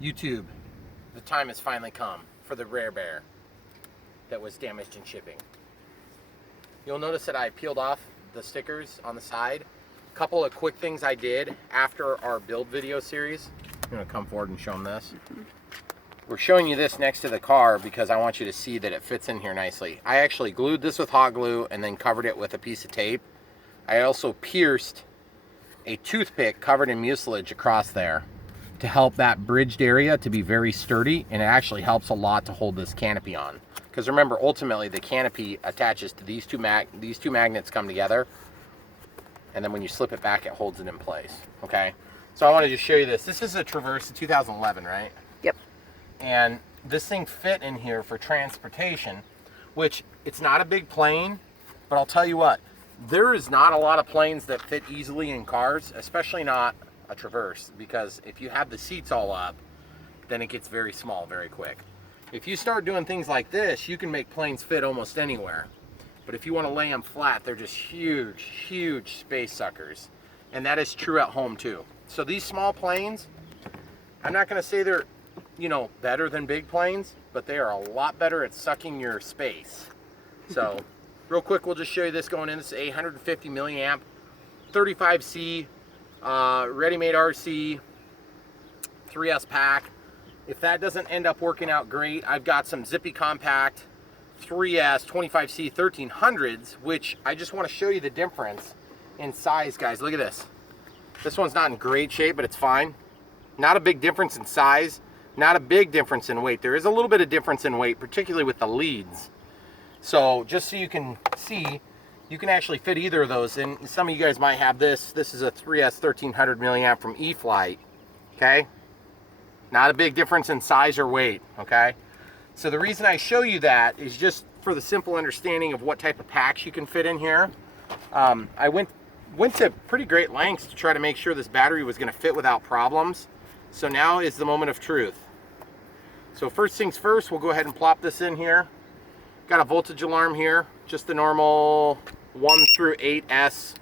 YouTube, the time has finally come for the rare bear that was damaged in shipping. You'll notice that I peeled off the stickers on the side. A couple of quick things I did after our build video series. I'm gonna come forward and show them this. We're showing you this next to the car because I want you to see that it fits in here nicely. I actually glued this with hot glue and then covered it with a piece of tape. I also pierced a toothpick covered in mucilage across there to help that bridged area to be very sturdy, and it actually helps a lot to hold this canopy on. Because remember, ultimately the canopy attaches to these two magnets come together, and then when you slip it back, it holds it in place. Okay, so I wanted to show you this. This is a Traverse, 2011, right? Yep. And this thing fit in here for transportation, which it's not a big plane, but I'll tell you what, there is not a lot of planes that fit easily in cars, especially not a Traverse, because if you have the seats all up, then it gets very small very quick. If you start doing things like this, you can make planes fit almost anywhere. But if you want to lay them flat, they're just huge, huge space suckers. And that is true at home too. So these small planes, I'm not going to say they're, you know, better than big planes, but they are a lot better at sucking your space. So real quick, we'll just show you this going in. This is 850 milliamp, 35C, ready-made RC, 3S pack. If that doesn't end up working out great, I've got some Zippy Compact 3S 25C 1300s, which I just want to show you the difference in size, guys. Look at this. This one's not in great shape, but it's fine. Not a big difference in size, not a big difference in weight. There is a little bit of difference in weight, particularly with the leads. So just so you can see, you can actually fit either of those. And some of you guys might have this. This is a 3S 1300 milliamp from E-Flight, okay? Not a big difference in size or weight, okay? So the reason I show you that is just for the simple understanding of what type of packs you can fit in here. I went to pretty great lengths to try to make sure this battery was gonna fit without problems. So now is the moment of truth. So first things first, we'll go ahead and plop this in here. Got a voltage alarm here, just the normal 1 through 8S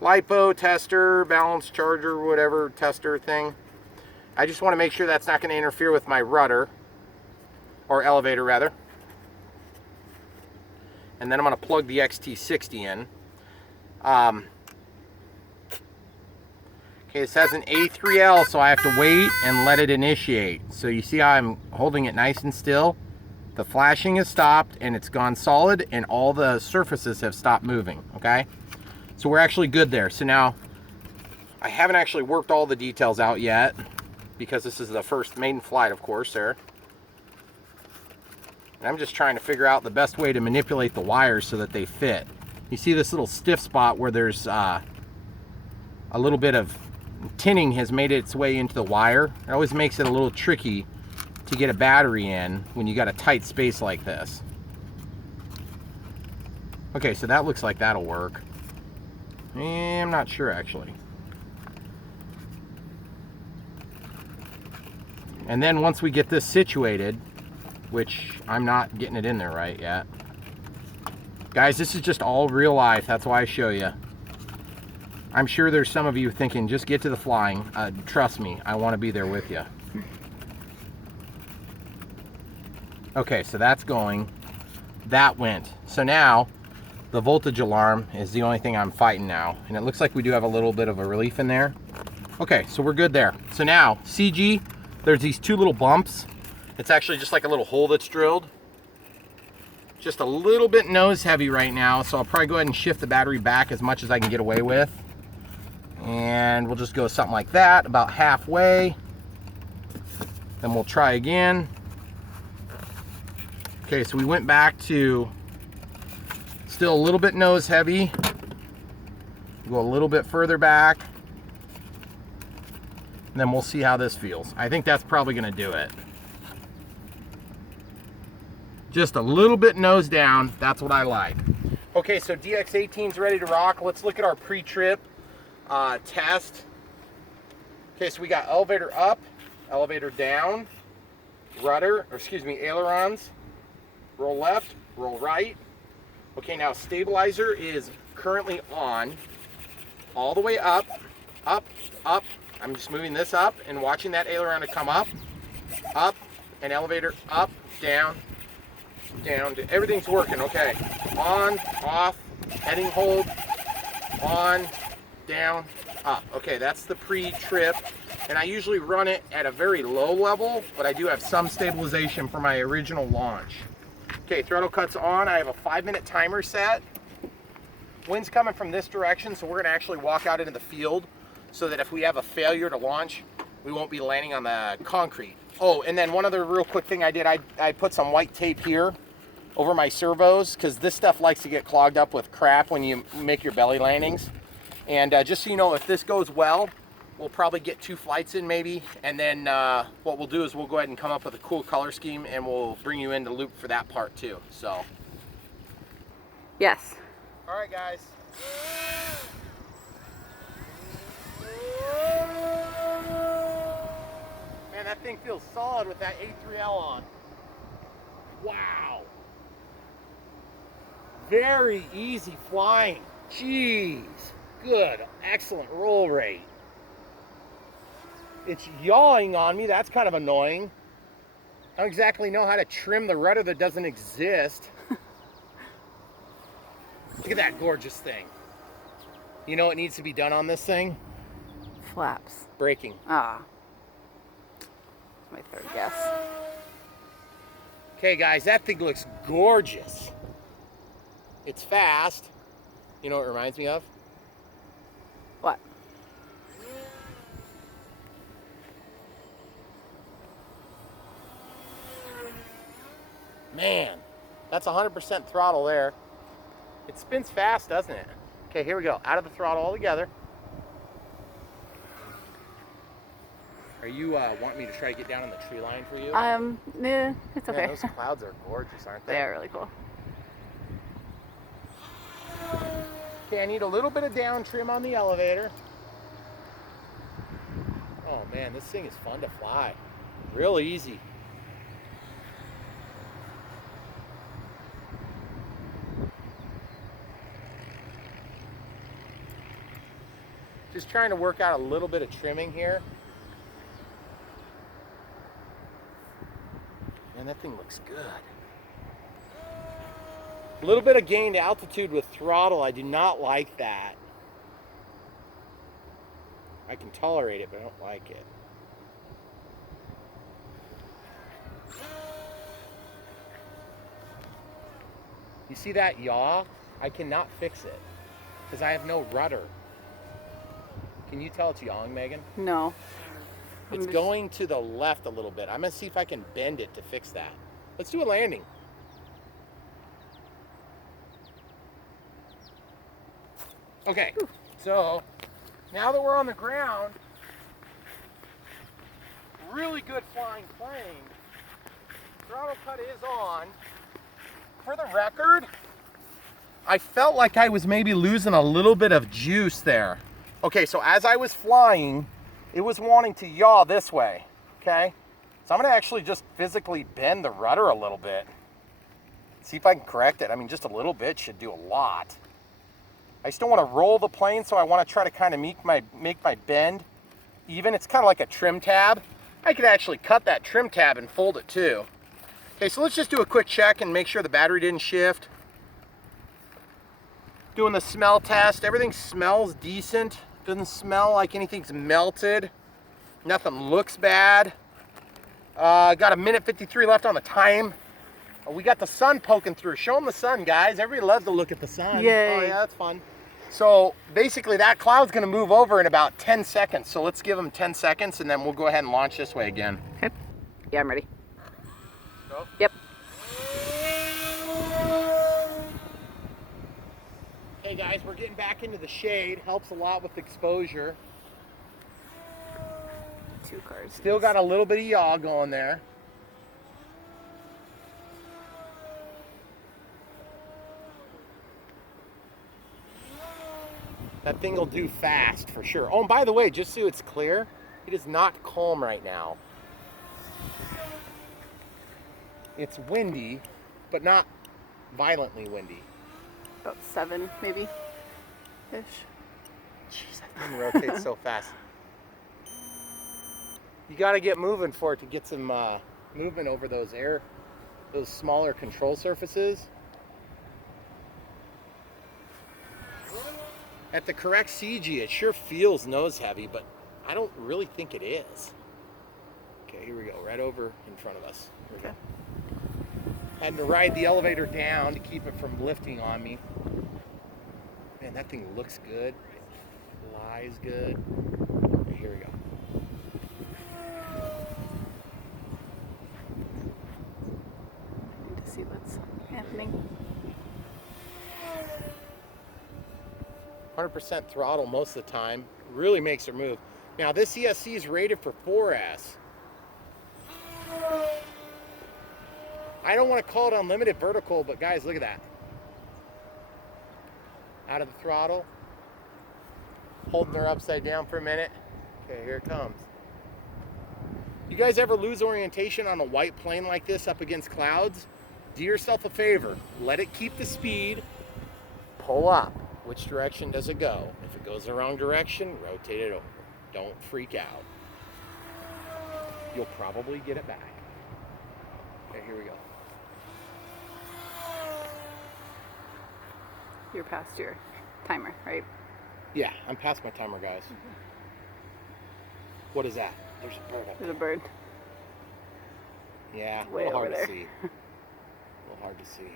LiPo tester, balance charger, whatever tester thing. I just want to make sure that's not going to interfere with my rudder, or elevator rather. And then I'm going to plug the XT60 in. Okay, this has an A3L, so I have to wait and let it initiate. So you see how I'm holding it nice and still? The flashing has stopped and it's gone solid, and all the surfaces have stopped moving, okay? So we're actually good there. So now, I haven't actually worked all the details out yet, because this is the first maiden flight, of course, there. And I'm just trying to figure out the best way to manipulate the wires so that they fit. You see this little stiff spot where there's a little bit of tinning has made its way into the wire. It always makes it a little tricky to get a battery in when you got a tight space like this. Okay, so that looks like that'll work. I'm not sure actually. And then once we get this situated, which I'm not getting it in there right yet. Guys, this is just all real life. That's why I show you. I'm sure there's some of you thinking, just get to the flying. Trust me, I want to be there with you. Okay, so that's going. That went. So now, the voltage alarm is the only thing I'm fighting now. And it looks like we do have a little bit of a relief in there. Okay, so we're good there. So now, CG, there's these two little bumps. It's actually just like a little hole that's drilled. Just a little bit nose heavy right now, so I'll probably go ahead and shift the battery back as much as I can get away with. And we'll just go something like that, about halfway. Then we'll try again. Okay, so we went back to still a little bit nose heavy. Go a little bit further back. And then we'll see how this feels. I think that's probably gonna do it. Just a little bit nose down, that's what I like. Okay, so DX18's ready to rock. Let's look at our pre-trip test. Okay, so we got elevator up, elevator down, rudder, or excuse me, ailerons, roll left, roll right. Okay, now stabilizer is currently on, all the way up, up, up. I'm just moving this up and watching that aileron to come up. up, and elevator, up, down, down. Everything's working, okay. On, off, heading hold, on, down, up. Okay, that's the pre-trip. And I usually run it at a very low level, but I do have some stabilization for my original launch. Okay, throttle cuts on. I have a 5-minute timer set. Wind's coming from this direction, so we're gonna actually walk out into the field so that if we have a failure to launch, we won't be landing on the concrete. Oh, and then one other real quick thing I did, I put some white tape here over my servos because this stuff likes to get clogged up with crap when you make your belly landings. And just so you know, if this goes well, we'll probably get 2 flights in maybe, and then what we'll do is we'll go ahead and come up with a cool color scheme and we'll bring you into loop for that part too. So yes. All right, guys. Man, that thing feels solid with that A3L on. Wow. Very easy flying. Jeez. Good. Excellent roll rate. It's yawing on me. That's kind of annoying. I don't exactly know how to trim the rudder that doesn't exist. Look at that gorgeous thing. You know what needs to be done on this thing? Flaps. Braking. Ah. My third guess. Okay, guys, that thing looks gorgeous. It's fast. You know what it reminds me of? What? Man, that's 100% throttle there. It spins fast, doesn't it? Okay, here we go. Out of the throttle altogether. Are you wanting me to try to get down on the tree line for you? Nah, it's okay. Man, those clouds are gorgeous, aren't they? They are really cool. Okay, I need a little bit of down trim on the elevator. Oh man, this thing is fun to fly. Real easy. Just trying to work out a little bit of trimming here. Man, that thing looks good. A little bit of gained altitude with throttle. I do not like that. I can tolerate it, but I don't like it. You see that yaw? I cannot fix it because I have no rudder. Can you tell it's yawing, Megan? No. It's going to the left a little bit. I'm gonna see if I can bend it to fix that. Let's do a landing. Okay, so now that we're on the ground, really good flying plane. Throttle cut is on. For the record, I felt like I was maybe losing a little bit of juice there. Okay, so as I was flying, it was wanting to yaw this way, okay? So I'm gonna actually just physically bend the rudder a little bit. See if I can correct it. I mean, just a little bit should do a lot. I just don't wanna roll the plane, so I wanna try to kind of make my bend even. It's kind of like a trim tab. I could actually cut that trim tab and fold it too. Okay, so let's just do a quick check and make sure the battery didn't shift. Doing the smell test. Everything smells decent. Doesn't smell like anything's melted. Nothing looks bad. Got a minute 53 left on the time. We got the sun poking through. Show them the sun, guys. Everybody loves to look at the sun. Yay. Oh yeah, that's fun. So basically that cloud's gonna move over in about 10 seconds. So let's give them 10 seconds and then we'll go ahead and launch this way again. Okay. Yeah, I'm ready. Go. Yep. Hey guys, we're getting back into the shade. Helps a lot with exposure. 2 cars. Still got a little bit of yaw going there. That thing will do fast for sure. Oh, and by the way, just so it's clear, it is not calm right now. It's windy, but not violently windy. About 7, maybe, ish. Jeez, that thing rotates so fast. You got to get moving for it to get some movement over those smaller control surfaces. At the correct CG, it sure feels nose heavy, but I don't really think it is. Okay, here we go, right over in front of us. Here we go. Had to ride the elevator down to keep it from lifting on me. Man, that thing looks good. It flies good. Okay, here we go. Need to see what's happening. 100% throttle most of the time. Really makes her move. Now this ESC is rated for 4S. I don't want to call it unlimited vertical, but guys, look at that. Out of the throttle. Holding her upside down for a minute. Okay, here it comes. You guys ever lose orientation on a white plane like this up against clouds? Do yourself a favor. Let it keep the speed. Pull up. Which direction does it go? If it goes the wrong direction, rotate it over. Don't freak out. You'll probably get it back. Okay, here we go. You're past your timer, right? Yeah, I'm past my timer, guys. What is that? There's a bird up There's there. a bird. Yeah, a Way little over hard there. to see. A little hard to see.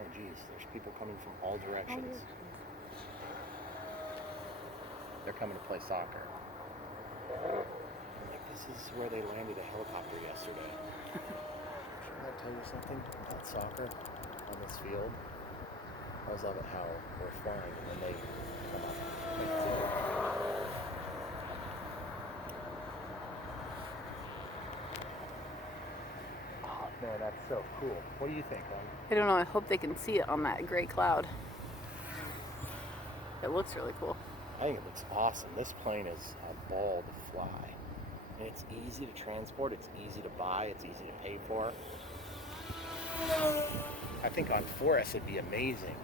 Oh, geez, there's people coming from all directions. They're coming to play soccer. Like, this is where they landed a helicopter yesterday. Shouldn't that tell you something about soccer on this field? I always love it how we're flying and then they come up. Oh man, that's so cool. What do you think, hon? I don't know. I hope they can see it on that gray cloud. It looks really cool. I think it looks awesome. This plane is a ball to fly. And it's easy to transport, it's easy to buy, it's easy to pay for. I think on 4S it'd be amazing.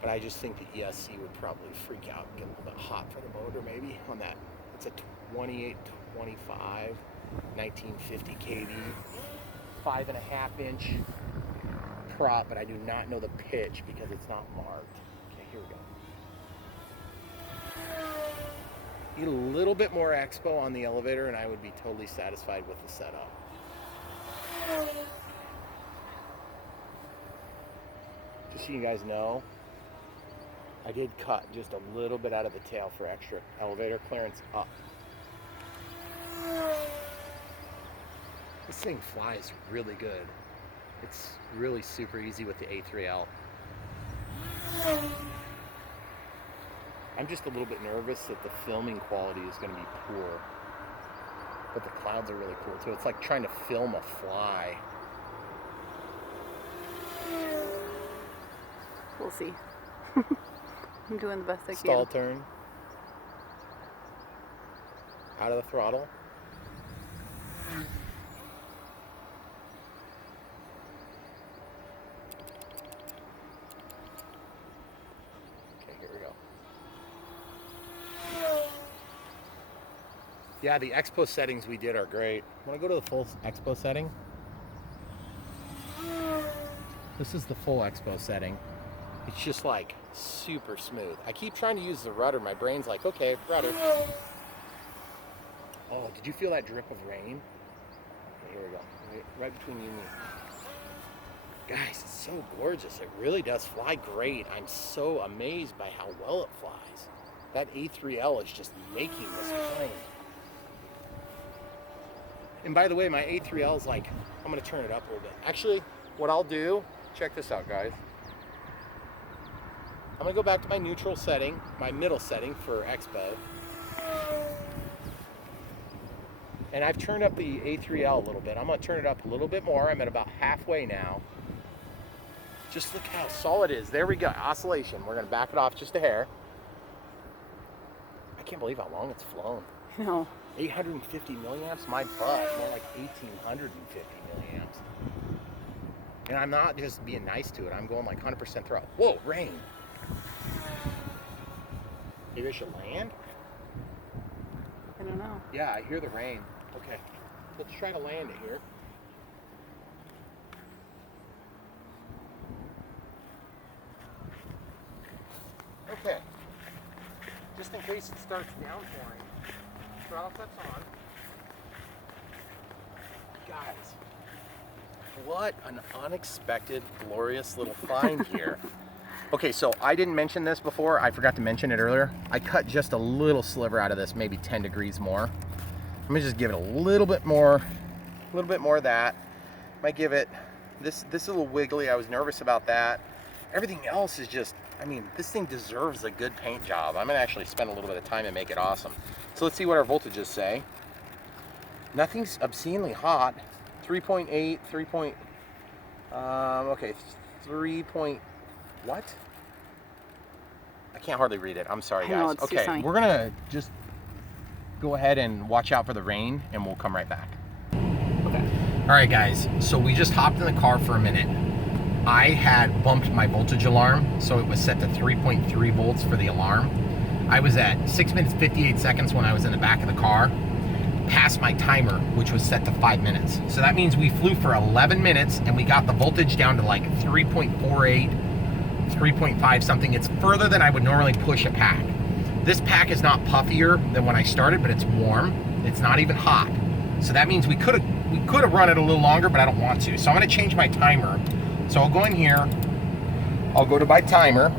But I just think the ESC would probably freak out and get a little bit hot for the motor maybe on that. It's a 2825 1950 kV, 5.5 inch prop, but I do not know the pitch because it's not marked. Okay, here we go. Need a little bit more expo on the elevator and I would be totally satisfied with the setup. Just so you guys know, I did cut just a little bit out of the tail for extra elevator clearance up. This thing flies really good. It's really super easy with the A3L. I'm just a little bit nervous that the filming quality is going to be poor. But the clouds are really cool too. It's like trying to film a fly. We'll see. I'm doing the best I can. Stall turn. Out of the throttle. Okay, here we go. Yeah, the expo settings we did are great. Want to go to the full expo setting? This is the full expo setting. It's just like super smooth. I keep trying to use the rudder. My brain's like, okay, rudder. Oh, did you feel that drip of rain? Okay, here we go. Right between you and me. Guys, it's so gorgeous. It really does fly great. I'm so amazed by how well it flies. That A3L is just making this plane. And by the way, my A3L is like, I'm going to turn it up a little bit. Actually, what I'll do, check this out, guys. I'm going to go back to my neutral setting, my middle setting for Expo. And I've turned up the A3L a little bit. I'm going to turn it up a little bit more. I'm at about halfway now. Just look how solid it is. There we go. Oscillation. We're going to back it off just a hair. I can't believe how long it's flown. No. 850 milliamps? My butt. More like 1850 milliamps. And I'm not just being nice to it. I'm going like 100% throttle. Whoa, rain. Maybe I should land? I don't know. Yeah, I hear the rain. Okay, let's try to land it here. Okay, just in case it starts downpouring, throttle cups on. Guys, what an unexpected, glorious little find here. Okay, so I didn't mention this before. I forgot to mention it earlier. I cut just a little sliver out of this, maybe 10 degrees more. I'm gonna just give it a little bit more of that. Might give it, this is a little wiggly. I was nervous about that. Everything else is just, I mean, this thing deserves a good paint job. I'm gonna actually spend a little bit of time and make it awesome. So let's see what our voltages say. Nothing's obscenely hot. 3.8, 3. Okay, 3. What? I can't hardly read it. I'm sorry, guys. Okay, we're gonna just go ahead and watch out for the rain, and we'll come right back. Okay. All right, guys. So we just hopped in the car for a minute. I had bumped my voltage alarm, so it was set to 3.3 volts for the alarm. I was at 6 minutes 58 seconds when I was in the back of the car, past my timer, which was set to 5 minutes. So that means we flew for 11 minutes and we got the voltage down to like 3.48, 3.5 something. It's further than I would normally push a pack. This pack is not puffier than when I started, but it's warm. It's not even hot. So that means we could have run it a little longer, but I don't want to. So I'm gonna change my timer. So I'll go in here, I'll go to my timer,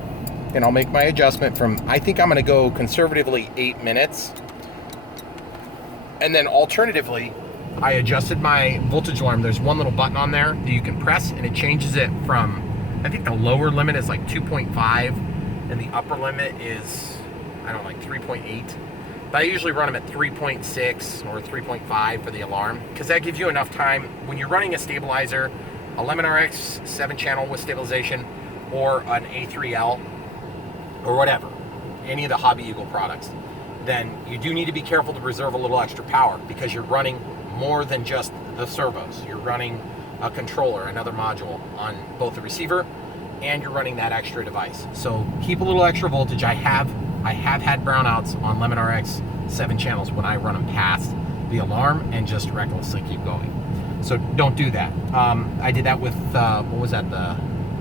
and I'll make my adjustment from, I think I'm gonna go conservatively 8 minutes. And then alternatively, I adjusted my voltage alarm. There's one little button on there that you can press, and it changes it from, I think the lower limit is like 2.5, and the upper limit is, I don't know, like 3.8. But I usually run them at 3.6 or 3.5 for the alarm, because that gives you enough time when you're running a stabilizer, a Lemon RX 7-channel with stabilization, or an A3L, or whatever, any of the Hobby Eagle products, then you do need to be careful to reserve a little extra power, because you're running more than just the servos. You're running a controller, another module on both the receiver, and you're running that extra device. So keep a little extra voltage. I have had brownouts on Lemon RX 7 channels when I run them past the alarm and just recklessly keep going. So don't do that. I did that with, what was that, the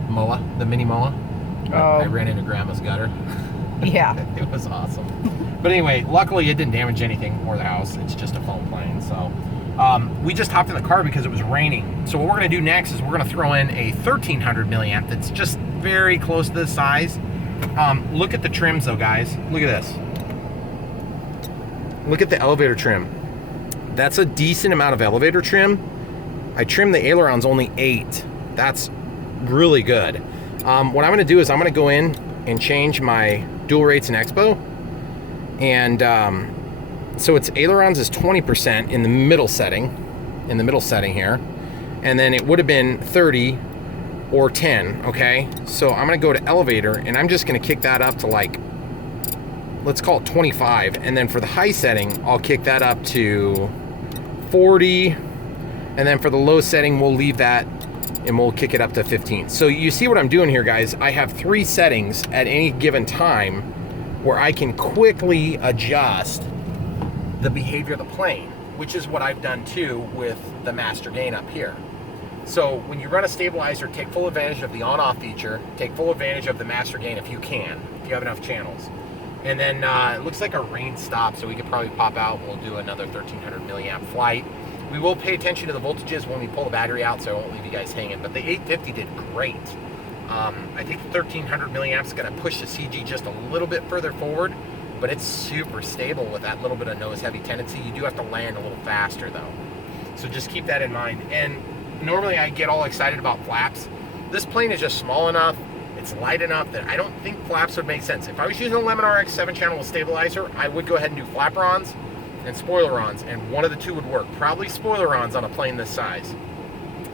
mower, the mini mower? Oh. I ran into Grandma's gutter. Yeah. It was awesome. But anyway, luckily it didn't damage anything or the house. It's just a foam plane. So we just hopped in the car because it was raining. So what we're gonna do next is we're gonna throw in a 1300 milliamp that's just very close to the size. Look at the trims though, guys. Look at this. Look at the elevator trim. That's a decent amount of elevator trim. I trimmed the ailerons only 8. That's really good. What I'm gonna do is I'm gonna go in and change my dual rates and expo. And so its ailerons is 20% in the middle setting, here. And then it would have been 30 or 10, okay? So I'm gonna go to elevator and I'm just gonna kick that up to like, let's call it 25. And then for the high setting, I'll kick that up to 40. And then for the low setting, we'll leave that and we'll kick it up to 15. So you see what I'm doing here, guys? I have 3 settings at any given time where I can quickly adjust the behavior of the plane, which is what I've done too with the master gain up here. So when you run a stabilizer, take full advantage of the on-off feature, take full advantage of the master gain if you can, if you have enough channels. And then it looks like our rain stopped, so we could probably pop out and we'll do another 1300 milliamp flight. We will pay attention to the voltages when we pull the battery out, so I won't leave you guys hanging. But the 850 did great. I think the 1300 milliamps is going to push the CG just a little bit further forward, but it's super stable with that little bit of nose heavy tendency. You do have to land a little faster though. So just keep that in mind. And normally I get all excited about flaps. This plane is just small enough, it's light enough that I don't think flaps would make sense. If I was using a Lemon RX 7-channel with stabilizer, I would go ahead and do flaperons and spoilerons, and one of the two would work. Probably spoilerons on a plane this size.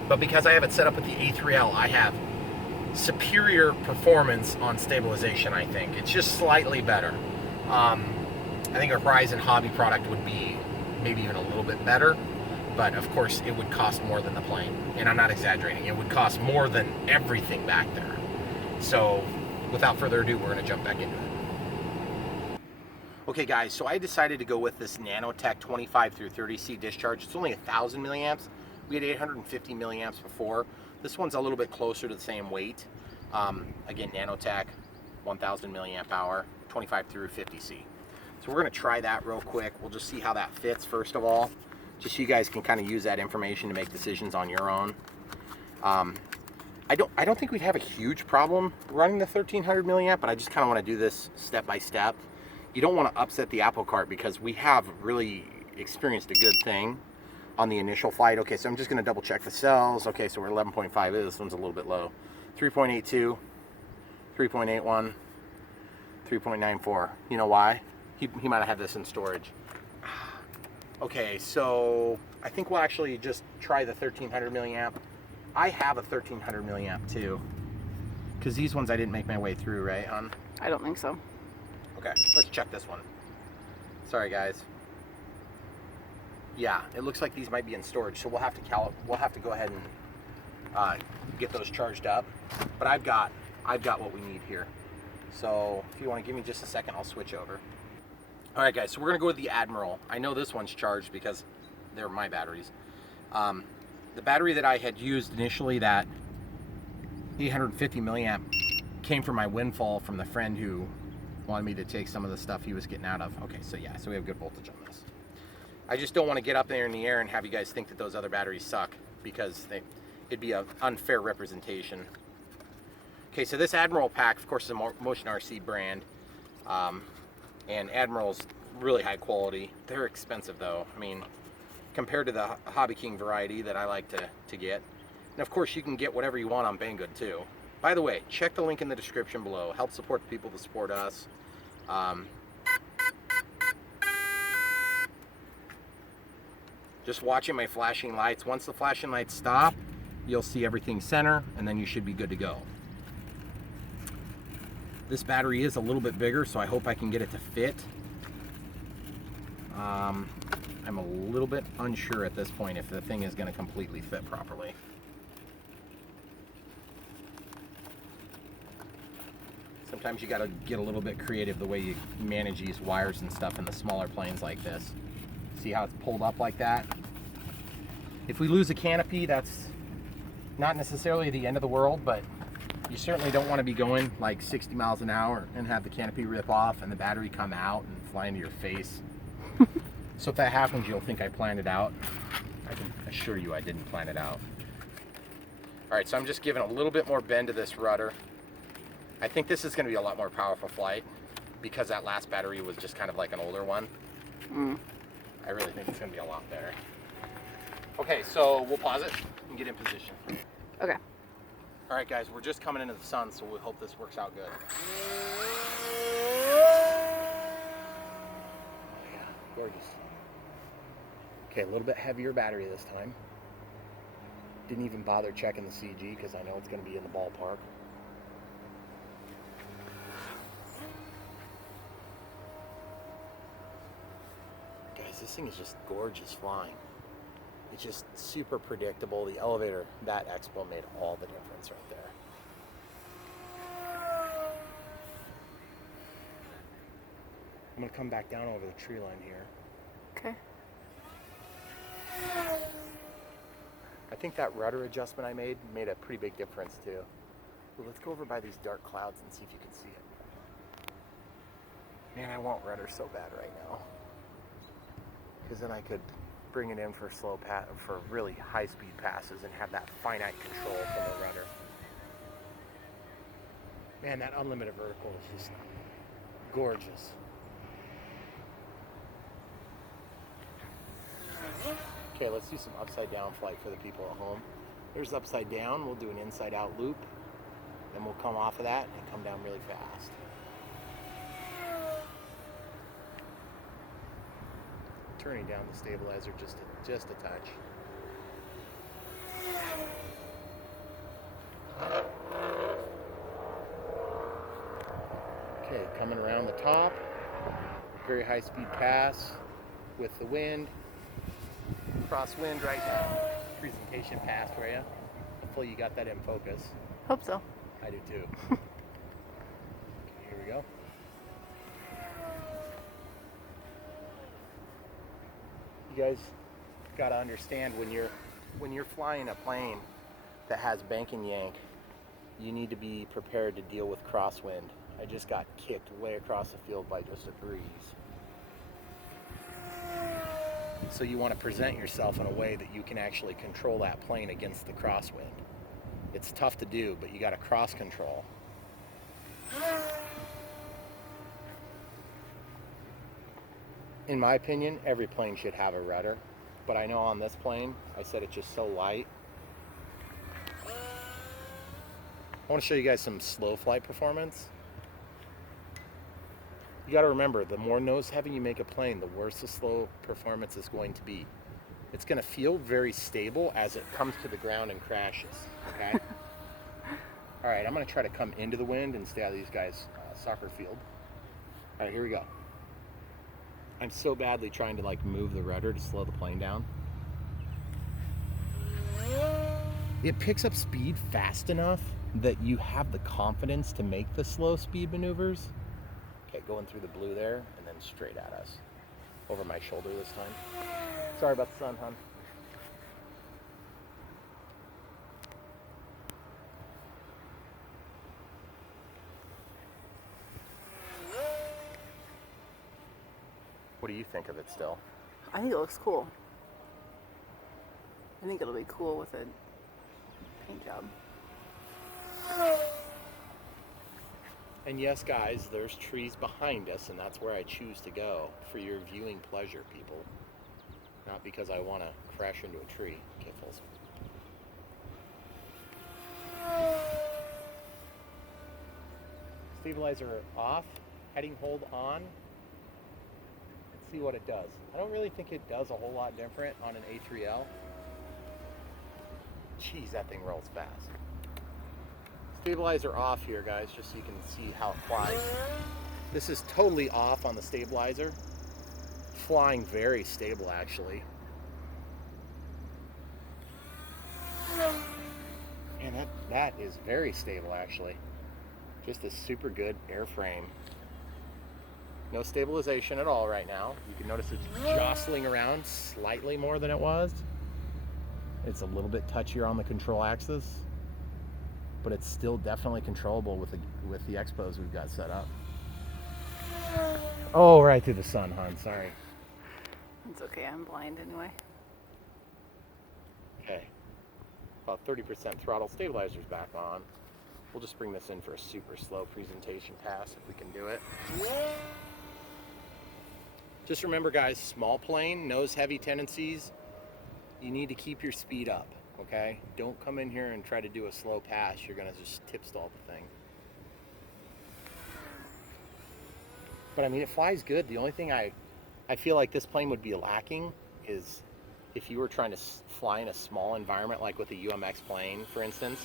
But because I have it set up with the A3L, I have superior performance on stabilization, I think. It's just slightly better. I think a Horizon Hobby product would be maybe even a little bit better, but of course it would cost more than the plane. And I'm not exaggerating, it would cost more than everything back there. So without further ado, we're gonna jump back into it. Okay guys, so I decided to go with this Nanotech 25 through 30C discharge. It's only 1,000 milliamps. We had 850 milliamps before. This one's a little bit closer to the same weight. Again, Nanotech, 1,000 milliamp hour, 25 through 50C. So we're gonna try that real quick. We'll just see how that fits first of all, just so you guys can kind of use that information to make decisions on your own. I don't think we'd have a huge problem running the 1,300 milliamp, but I just kind of want to do this step by step. You don't want to upset the apple cart because we have really experienced a good thing on the initial flight. Okay, so I'm just going to double check the cells. Okay, so we're 11.5. This one's a little bit low. 3.82, 3.81, 3.94. You know why? He might have had this in storage. Okay, so I think we'll actually just try the 1,300 milliamp. I have a 1,300 milliamp too, because these ones I didn't make my way through, right, hon? I don't think so. Okay, let's check this one. Sorry, guys. Yeah, it looks like these might be in storage, so we'll have to go ahead and get those charged up. But I've got what we need here. So if you want to give me just a second, I'll switch over. All right, guys. So we're gonna go with the Admiral. I know this one's charged because they're my batteries. The battery that I had used initially, that 850 milliamp, came from my windfall from the friend who wanted me to take some of the stuff he was getting out of. Okay, so yeah, so we have good voltage on this. I just don't want to get up there in the air and have you guys think that those other batteries suck, because it'd be an unfair representation. Okay, so this Admiral pack, of course, is a Motion RC brand, and Admiral's really high quality. They're expensive though. I mean, compared to the Hobby King variety that I like to get. And of course, you can get whatever you want on Banggood too. By the way, check the link in the description below. Help support the people that support us. Just watching my flashing lights. Once the flashing lights stop, you'll see everything center, and then you should be good to go. This battery is a little bit bigger, so I hope I can get it to fit. I'm a little bit unsure at this point if the thing is going to completely fit properly. Sometimes you got to get a little bit creative the way you manage these wires and stuff in the smaller planes like this. See how it's pulled up like that? If we lose a canopy, that's not necessarily the end of the world, but you certainly don't want to be going like 60 miles an hour and have the canopy rip off and the battery come out and fly into your face. So if that happens, you'll think I planned it out. I can assure you I didn't plan it out. All right, so I'm just giving a little bit more bend to this rudder. I think this is going to be a lot more powerful flight because that last battery was just kind of like an older one. I really think it's going to be a lot better. Okay, so we'll pause it and get in position. Okay. All right, guys, we're just coming into the sun, so we hope this works out good. Yeah, gorgeous. Okay, a little bit heavier battery this time. Didn't even bother checking the CG because I know it's going to be in the ballpark. Guys, this thing is just gorgeous flying. It's just super predictable. The elevator, that expo made all the difference right there. I'm going to come back down over the tree line here. Okay. I think that rudder adjustment I made a pretty big difference too. Well, let's go over by these dark clouds and see if you can see it. Man, I want rudder so bad right now. Because then I could bring it in for for really high-speed passes and have that finite control from the rudder. Man, that unlimited vertical is just gorgeous. Okay, let's do some upside down flight for the people at home. There's upside down. We'll do an inside out loop. Then we'll come off of that and come down really fast. Turning down the stabilizer just a touch. Okay, coming around the top. Very high speed pass with the wind. Crosswind right now. Presentation pass for you. Hopefully you got that in focus. Hope so. I do too. Okay, here we go. guys got to understand when you're flying a plane that has bank and yank, you need to be prepared to deal with crosswind. I just got kicked way across the field by just a breeze. So you want to present yourself in a way that you can actually control that plane against the crosswind. It's tough to do, but you got to cross control. In my opinion, every plane should have a rudder, but I know on this plane, I said it's just so light. I want to show you guys some slow flight performance. You got to remember, the more nose heavy you make a plane, the worse the slow performance is going to be. It's going to feel very stable as it comes to the ground and crashes, okay? All right, I'm going to try to come into the wind and stay out of these guys' soccer field. All right, here we go. I'm so badly trying to like move the rudder to slow the plane down. It picks up speed fast enough that you have the confidence to make the slow speed maneuvers. Okay, going through the blue there and then straight at us. Over my shoulder this time. Sorry about the sun, hon. What do you think of it still? I think it looks cool. I think it'll be cool with a paint job. And yes, guys, there's trees behind us, and that's where I choose to go for your viewing pleasure, people. Not because I want to crash into a tree, Kiffles. Stabilizer off, heading hold on. Let's see what it does. I don't really think it does a whole lot different on an A3L. Jeez, that thing rolls fast. Stabilizer off here, guys, just so you can see how it flies. This is totally off on the stabilizer. Flying very stable, actually. Man, that is very stable, actually. Just a super good airframe. No stabilization at all right now. You can notice it's jostling around slightly more than it was. It's a little bit touchier on the control axis, but it's still definitely controllable with the expos we've got set up. Oh, right through the sun, hon. Sorry. It's okay. I'm blind anyway. Okay. About 30% throttle. Stabilizer's back on. We'll just bring this in for a super slow presentation pass if we can do it. Just remember, guys, small plane, nose heavy tendencies. You need to keep your speed up, okay? Don't come in here and try to do a slow pass. You're gonna just tip stall the thing. But I mean, it flies good. The only thing I feel like this plane would be lacking is if you were trying to fly in a small environment, like with a UMX plane, for instance,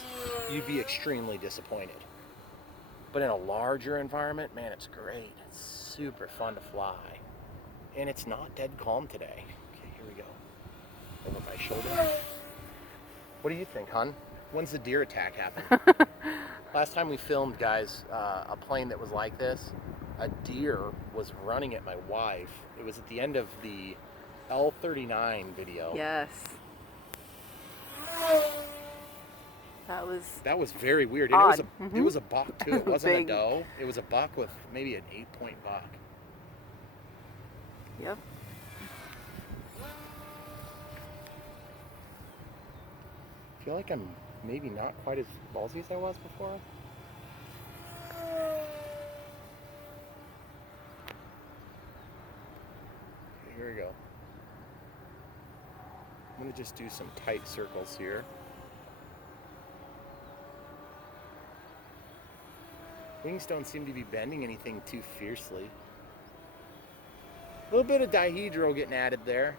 you'd be extremely disappointed. But in a larger environment, man, it's great. It's super fun to fly. And it's not dead calm today. Okay, here we go. Over my shoulder. What do you think, hon? When's the deer attack happen? Last time we filmed, guys, a plane that was like this, a deer was running at my wife. It was at the end of the L39 video. Yes. That was very weird. odd. And it was a buck too. It wasn't a Big. doe. It was a buck with maybe an 8-point buck. Yep. I feel like I'm maybe not quite as ballsy as I was before. Okay, here we go. I'm gonna just do some tight circles here. Wings don't seem to be bending anything too fiercely. A little bit of dihedral getting added there.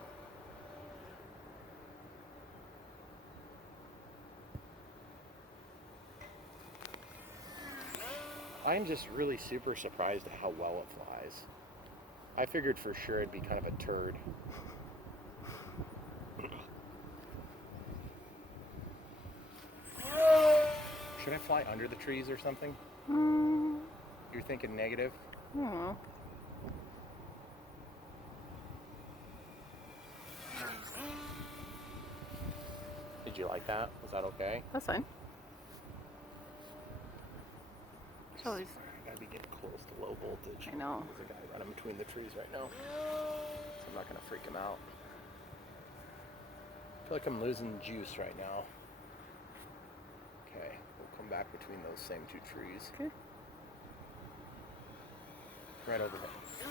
I'm just really super surprised at how well it flies. I figured for sure it'd be kind of a turd. Should I fly under the trees or something? You're thinking negative? I don't know. Did you like that? Was that okay? That's fine. It's always. I gotta be getting close to low voltage. I know. There's a guy running between the trees right now. So I'm not gonna freak him out. I feel like I'm losing juice right now. Okay, we'll come back between those same two trees. Okay. Right over there.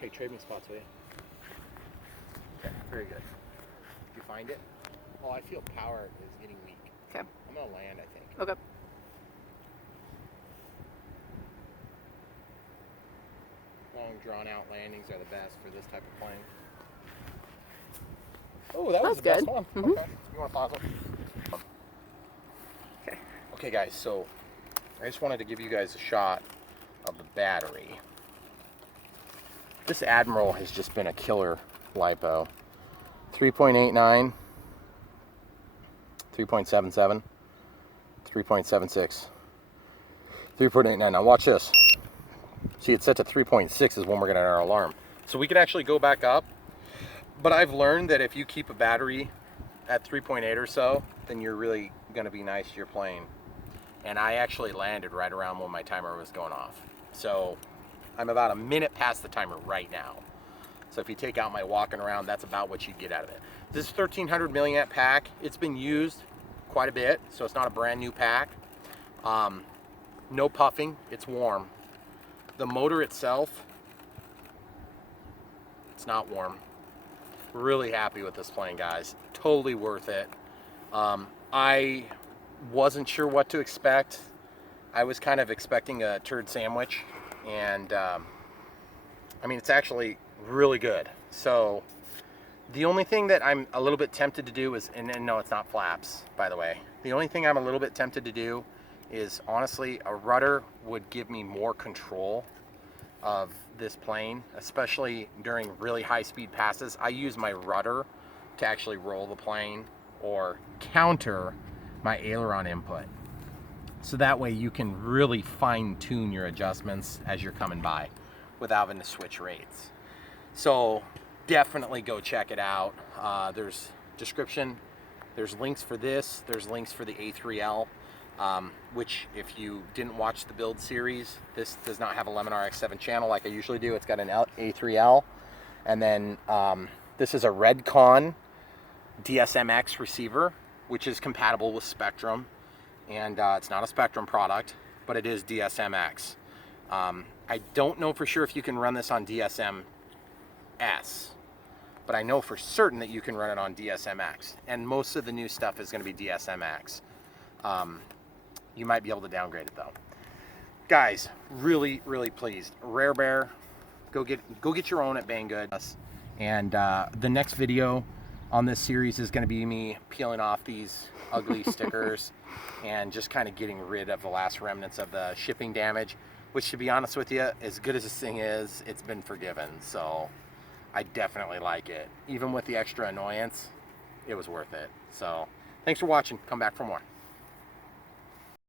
Hey, trade me spots, will you? Okay, very good. Did you find it? Oh, I feel power is getting weak. Okay. I'm gonna land, I think. Okay. Long, drawn-out landings are the best for this type of plane. Oh, that was the That's best good. one. Mhm. Okay, you want to pause it? Okay. Okay, guys, so I just wanted to give you guys a shot of the battery. This Admiral has just been a killer lipo. 3.89, 3.77, 3.76, 3.89. Now watch this. See, it's set to 3.6 is when we're going to get our alarm. So we could actually go back up. But I've learned that if you keep a battery at 3.8 or so, then you're really going to be nice to your plane. And I actually landed right around when my timer was going off. So I'm about a minute past the timer right now. So if you take out my walking around, that's about what you get out of it. This is 1300 milliamp pack. It's been used quite a bit, so it's not a brand new pack. No puffing, it's warm. The motor itself, it's not warm. Really happy with this plane, guys. Totally worth it. I wasn't sure what to expect. I was kind of expecting a turd sandwich, and I mean, it's actually really good. So the only thing that I'm a little bit tempted to do is, and no, it's not flaps, by the way. The only thing I'm a little bit tempted to do is, honestly, a rudder would give me more control of this plane, especially during really high speed passes. I use my rudder to actually roll the plane or counter my aileron input. So that way you can really fine tune your adjustments as you're coming by without having to switch rates. So definitely go check it out. There's description, there's links for this, there's links for the A3L. Which, if you didn't watch the build series, this does not have a Lemon RX-7 channel like I usually do. It's got an A3L, and then this is a Redcon DSMX receiver, which is compatible with Spectrum, and it's not a Spectrum product, but it is DSMX. I don't know for sure if you can run this on DSM-S, but I know for certain that you can run it on DSMX, and most of the new stuff is going to be DSMX. You might be able to downgrade it though. Guys, really, really pleased. Rare Bear, go get your own at Banggood. And the next video on this series is going to be me peeling off these ugly stickers and just kind of getting rid of the last remnants of the shipping damage, which, to be honest with you, as good as this thing is, it's been forgiven. So I definitely like it. Even with the extra annoyance, it was worth it. So thanks for watching. Come back for more.